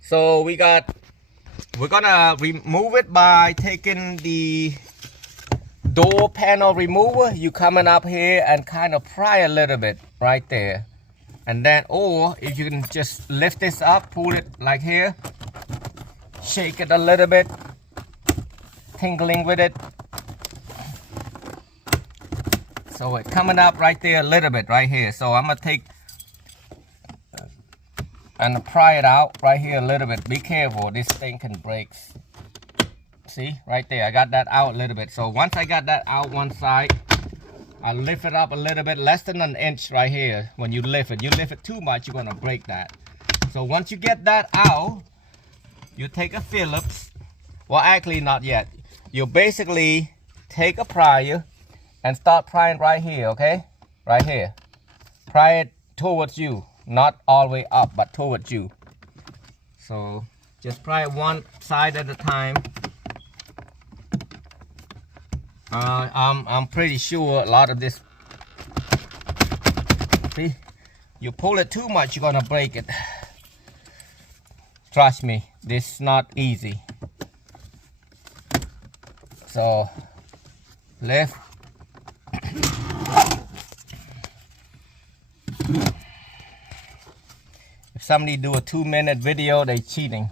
So we're gonna remove it by taking the door panel remover. You coming up here and kind of pry a little bit right there, and then, or if you can just lift this up, pull it like here, shake it a little bit, tingling with it. So it's coming up right there a little bit right here. So I'm gonna take and pry it out right here a little bit. Be careful, this thing can break. See, right there, I got that out a little bit. So once I got that out one side, I lift it up a little bit, less than an inch right here. When you lift it too much, you're gonna break that. So once you get that out, you take a Phillips. Well, actually not yet. You basically take a prier and start prying right here, okay? Right here. Pry it towards you. Not all the way up, but towards you. So just pry it one side at a time. I'm pretty sure a lot of this. See, you pull it too much, you're gonna break it. Trust me, this is not easy. So lift. If somebody do a 2-minute video, they cheating.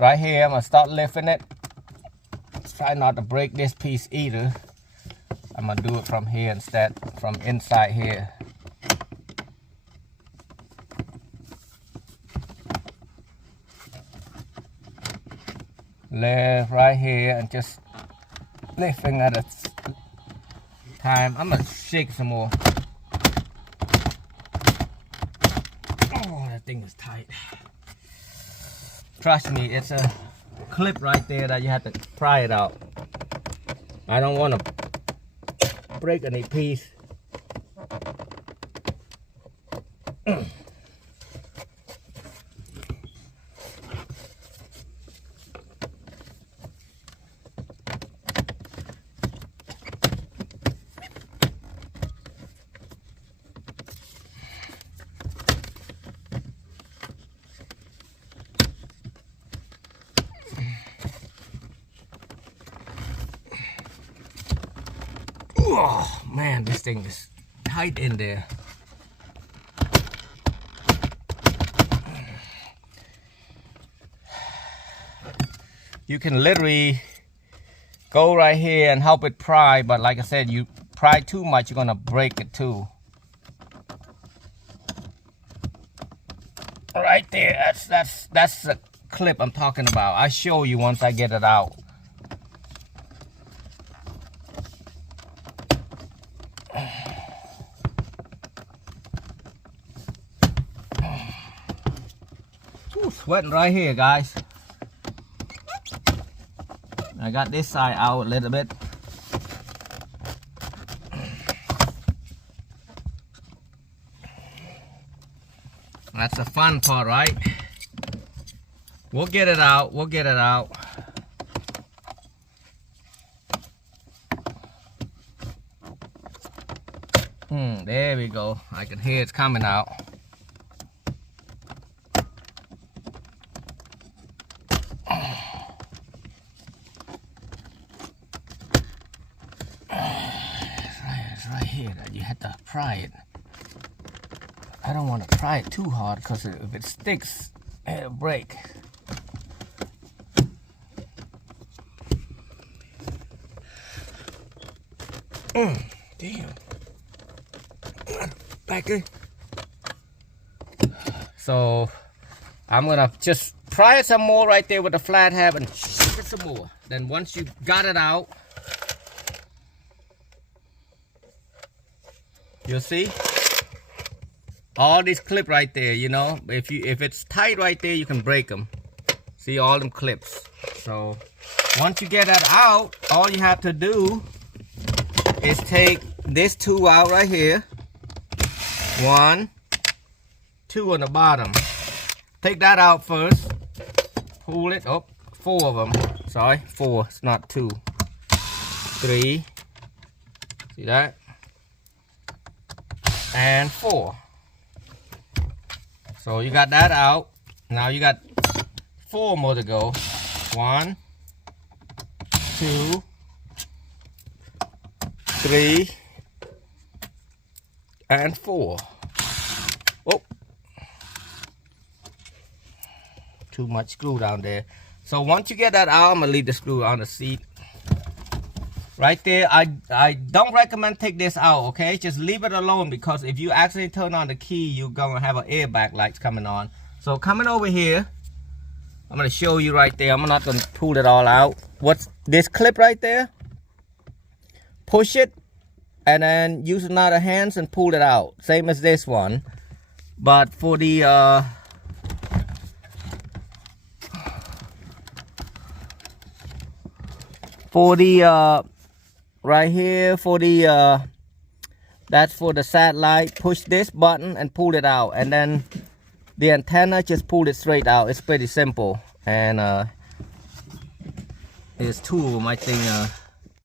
Right here, I'm gonna start lifting it. Try not to break this piece either. I'm gonna do it from here instead, from inside here. Lift right here and just lifting at a time. I'm gonna shake some more. Oh, that thing is tight. Trust me, it's a clip right there that you have to pry it out. I don't want to break any piece. Oh man, this thing is tight in there. You can literally go right here and help it pry, but like I said, you pry too much, you're gonna break it too. Right there, that's the clip I'm talking about. I'll show you once I get it out. Ooh, sweating right here, guys. I got this side out a little bit. That's the fun part, right? We'll get it out. We'll get it out. There we go. I can hear it's coming out. It's right here that you have to pry it. I don't want to pry it too hard because if it sticks, it'll break. Damn. Backer. So I'm gonna just pry it some more right there with the flat head and shake it some more. Then once you got it out, you'll see all these clips right there. You know, if it's tight right there, you can break them. See all them clips. So once you get that out, all you have to do is take this two out right here. 1, 2 on the bottom. Take that out first. Pull it. Oh, 4 of them. Sorry, 4. It's not 2. 3. See that? And 4. So you got that out. Now you got 4 more to go. 1, 2, 3, and 4. Oh, too much screw down there. So once you get that out, I'm gonna leave the screw on the seat. Right there, I don't recommend take this out, okay? Just leave it alone, because if you actually turn on the key, you're gonna have an airbag lights coming on. So coming over here, I'm gonna show you right there. I'm not gonna pull it all out. What's this clip right there? Push it, and then use another hands and pull it out. Same as this one. But for the right here, for the that's for the satellite, push this button and pull it out, and then the antenna, just pull it straight out. It's pretty simple. And there's 2 of them, I think.